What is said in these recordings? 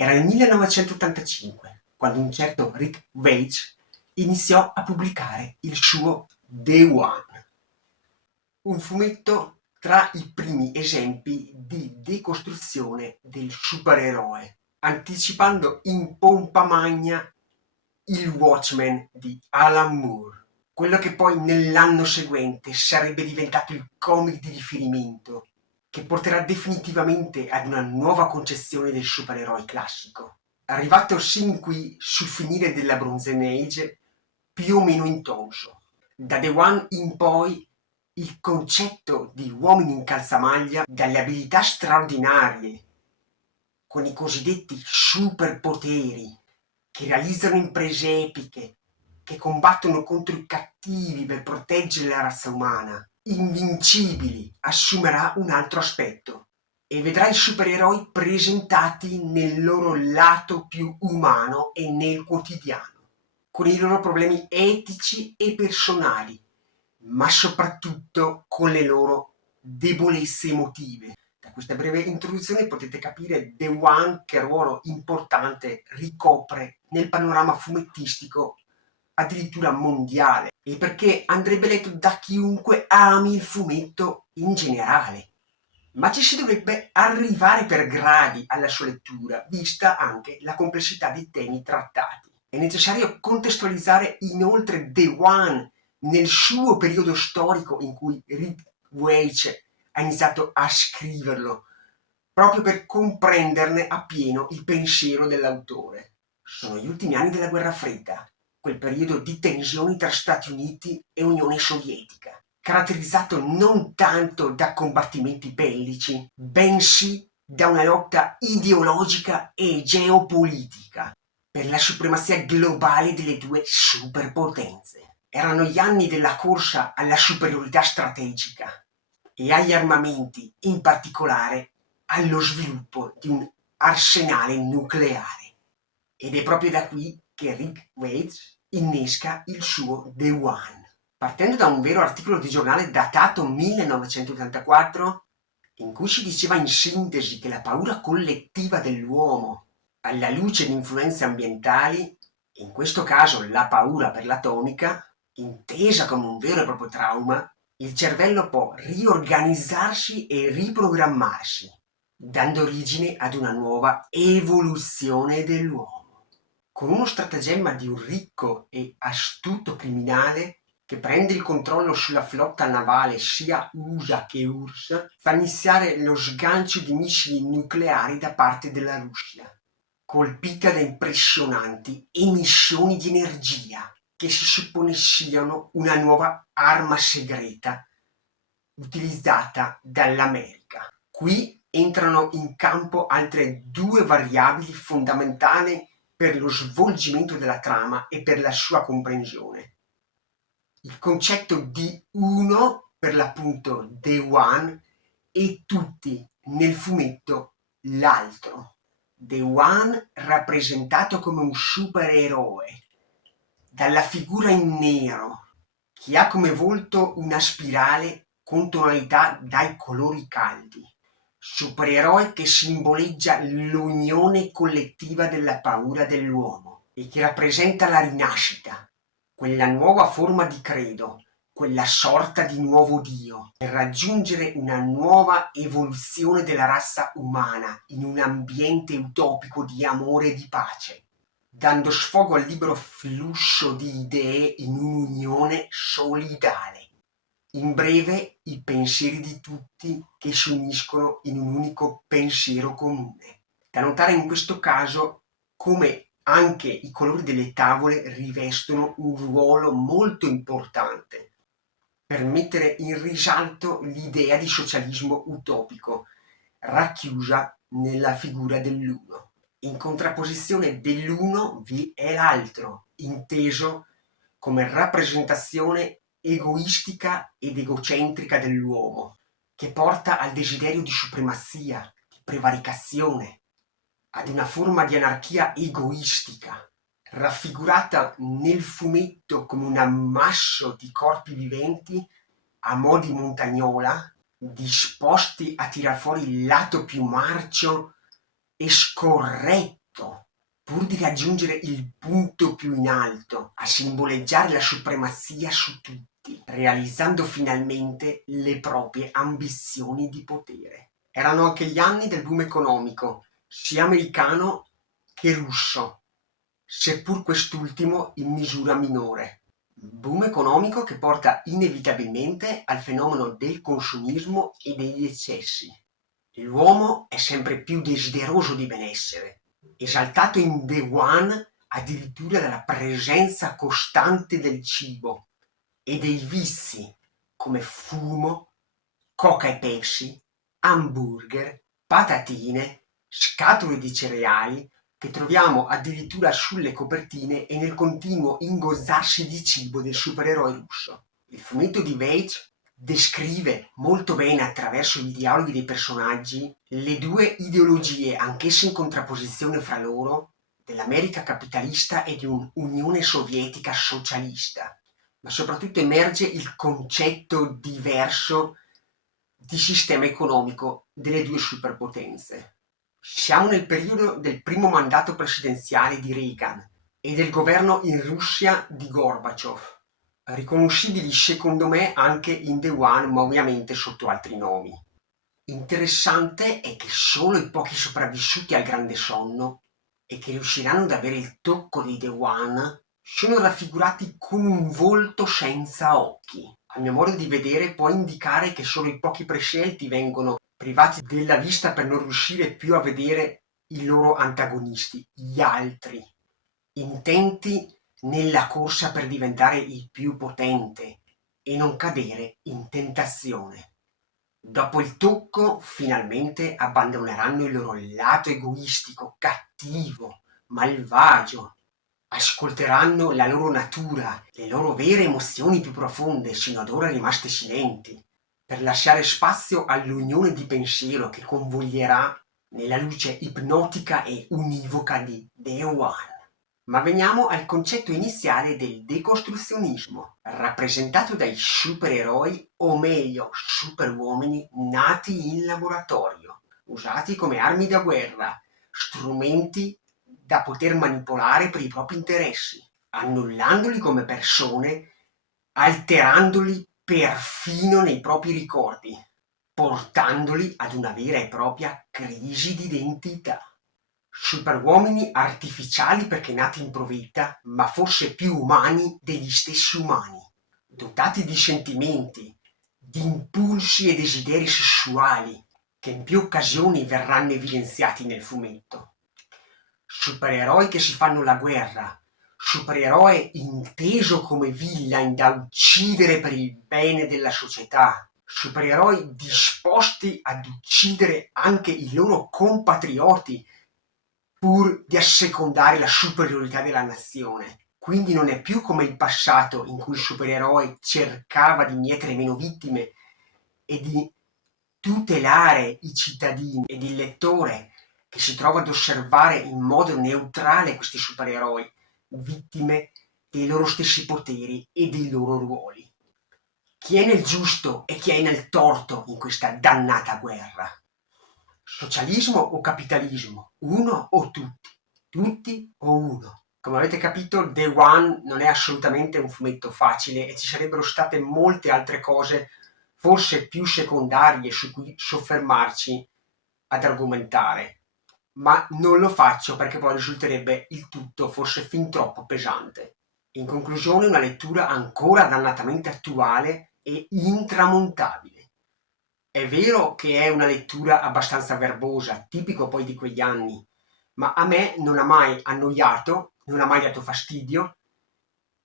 Era il 1985, quando un certo Rick Veitch iniziò a pubblicare il suo The One, un fumetto tra i primi esempi di decostruzione del supereroe, anticipando in pompa magna il Watchmen di Alan Moore, quello che poi nell'anno seguente sarebbe diventato il comic di riferimento che porterà definitivamente ad una nuova concezione del supereroe classico, arrivato sin qui sul finire della Bronze Age più o meno intonso. Da The One in poi il concetto di uomini in calzamaglia dalle abilità straordinarie, con i cosiddetti superpoteri, che realizzano imprese epiche, che combattono contro i cattivi per proteggere la razza umana, invincibili, assumerà un altro aspetto e vedrà i supereroi presentati nel loro lato più umano e nel quotidiano, con i loro problemi etici e personali, ma soprattutto con le loro debolezze emotive. Da questa breve introduzione potete capire The One che ruolo importante ricopre nel panorama fumettistico addirittura mondiale e perché andrebbe letto da chiunque ami il fumetto in generale. Ma ci si dovrebbe arrivare per gradi alla sua lettura, vista anche la complessità dei temi trattati. È necessario contestualizzare inoltre The One nel suo periodo storico in cui Rick Veitch ha iniziato a scriverlo, proprio per comprenderne appieno il pensiero dell'autore. Sono gli ultimi anni della Guerra Fredda, quel periodo di tensioni tra Stati Uniti e Unione Sovietica, caratterizzato non tanto da combattimenti bellici, bensì da una lotta ideologica e geopolitica per la supremazia globale delle due superpotenze. Erano gli anni della corsa alla superiorità strategica e agli armamenti, in particolare allo sviluppo di un arsenale nucleare. Ed è proprio da qui che Rick Veitch innesca il suo The One. Partendo da un vero articolo di giornale datato 1984, in cui si diceva in sintesi che la paura collettiva dell'uomo, alla luce di influenze ambientali, in questo caso la paura per l'atomica, intesa come un vero e proprio trauma, il cervello può riorganizzarsi e riprogrammarsi, dando origine ad una nuova evoluzione dell'uomo. Con uno stratagemma di un ricco e astuto criminale che prende il controllo sulla flotta navale sia USA che URSS, fa iniziare lo sgancio di missili nucleari da parte della Russia, colpita da impressionanti emissioni di energia che si suppone siano una nuova arma segreta utilizzata dall'America. Qui entrano in campo altre due variabili fondamentali per lo svolgimento della trama e per la sua comprensione. Il concetto di uno, per l'appunto The One, e tutti nel fumetto l'altro. The One rappresentato come un supereroe, dalla figura in nero, che ha come volto una spirale con tonalità dai colori caldi. Supereroe che simboleggia l'unione collettiva della paura dell'uomo e che rappresenta la rinascita, quella nuova forma di credo, quella sorta di nuovo Dio, per raggiungere una nuova evoluzione della razza umana in un ambiente utopico di amore e di pace, dando sfogo al libero flusso di idee in un'unione solidale. In breve, i pensieri di tutti che si uniscono in un unico pensiero comune. Da notare in questo caso come anche i colori delle tavole rivestono un ruolo molto importante per mettere in risalto l'idea di socialismo utopico, racchiusa nella figura dell'uno. In contrapposizione dell'uno vi è l'altro, inteso come rappresentazione egoistica ed egocentrica dell'uomo, che porta al desiderio di supremazia, di prevaricazione, ad una forma di anarchia egoistica, raffigurata nel fumetto come un ammasso di corpi viventi a mo' di montagnola, disposti a tirar fuori il lato più marcio e scorretto tutto, pur di raggiungere il punto più in alto, a simboleggiare la supremazia su tutti, realizzando finalmente le proprie ambizioni di potere. Erano anche gli anni del boom economico, sia americano che russo, seppur quest'ultimo in misura minore. Boom economico che porta inevitabilmente al fenomeno del consumismo e degli eccessi. L'uomo è sempre più desideroso di benessere, esaltato in The One addirittura dalla presenza costante del cibo e dei vizi come fumo, Coca e Pepsi, hamburger, patatine, scatole di cereali che troviamo addirittura sulle copertine e nel continuo ingozzarsi di cibo del supereroe russo. Il fumetto di Veitch descrive molto bene attraverso i dialoghi dei personaggi le due ideologie, anch'esse in contrapposizione fra loro, dell'America capitalista e di un'Unione Sovietica socialista, ma soprattutto emerge il concetto diverso di sistema economico delle due superpotenze. Siamo nel periodo del primo mandato presidenziale di Reagan e del governo in Russia di Gorbaciov, riconoscibili secondo me anche in The One, ma ovviamente sotto altri nomi. Interessante è che solo i pochi sopravvissuti al grande sonno e che riusciranno ad avere il tocco di The One sono raffigurati con un volto senza occhi. A mio modo di vedere può indicare che solo i pochi prescelti vengono privati della vista per non riuscire più a vedere i loro antagonisti, gli altri, intenti nella corsa per diventare il più potente e non cadere in tentazione. Dopo il tocco, finalmente abbandoneranno il loro lato egoistico, cattivo, malvagio. Ascolteranno la loro natura, le loro vere emozioni più profonde, sino ad ora rimaste silenti, per lasciare spazio all'unione di pensiero che convoglierà nella luce ipnotica e univoca di The One. Ma veniamo al concetto iniziale del decostruzionismo, rappresentato dai supereroi, o meglio superuomini, nati in laboratorio, usati come armi da guerra, strumenti da poter manipolare per i propri interessi, annullandoli come persone, alterandoli perfino nei propri ricordi, portandoli ad una vera e propria crisi di identità. Superuomini artificiali perché nati in provetta, ma forse più umani degli stessi umani, dotati di sentimenti, di impulsi e desideri sessuali, che in più occasioni verranno evidenziati nel fumetto. Supereroi che si fanno la guerra, supereroe inteso come villain da uccidere per il bene della società, supereroi disposti ad uccidere anche i loro compatrioti pur di assecondare la superiorità della nazione. Quindi non è più come il passato in cui il supereroe cercava di mietere meno vittime e di tutelare i cittadini ed il lettore che si trova ad osservare in modo neutrale questi supereroi, vittime dei loro stessi poteri e dei loro ruoli. Chi è nel giusto e chi è nel torto in questa dannata guerra? Socialismo o capitalismo? Uno o tutti? Tutti o uno? Come avete capito, The One non è assolutamente un fumetto facile e ci sarebbero state molte altre cose, forse più secondarie, su cui soffermarci ad argomentare. Ma non lo faccio perché poi risulterebbe il tutto forse fin troppo pesante. In conclusione, una lettura ancora dannatamente attuale e intramontabile. È vero che è una lettura abbastanza verbosa, tipico poi di quegli anni, ma a me non ha mai annoiato, non ha mai dato fastidio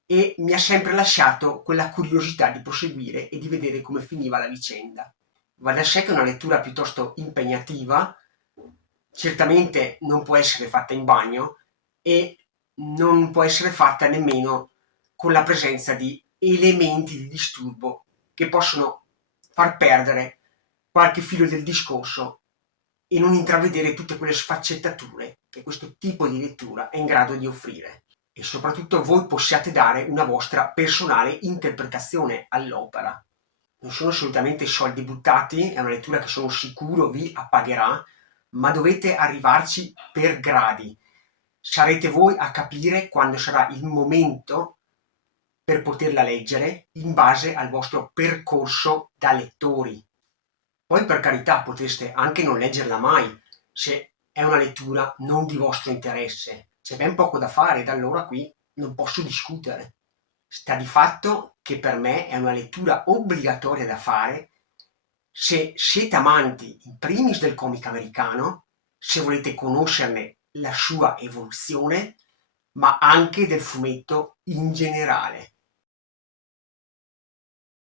e mi ha sempre lasciato quella curiosità di proseguire e di vedere come finiva la vicenda. Va da sé che è una lettura piuttosto impegnativa, certamente non può essere fatta in bagno e non può essere fatta nemmeno con la presenza di elementi di disturbo che possono far perdere qualche filo del discorso e non intravedere tutte quelle sfaccettature che questo tipo di lettura è in grado di offrire. E soprattutto voi possiate dare una vostra personale interpretazione all'opera. Non sono assolutamente soldi buttati, è una lettura che sono sicuro vi appagherà, ma dovete arrivarci per gradi. Sarete voi a capire quando sarà il momento per poterla leggere in base al vostro percorso da lettori. Poi per carità potreste anche non leggerla mai, se è una lettura non di vostro interesse. C'è ben poco da fare ed allora qui non posso discutere. Sta di fatto che per me è una lettura obbligatoria da fare se siete amanti in primis del comic americano, se volete conoscerne la sua evoluzione, ma anche del fumetto in generale.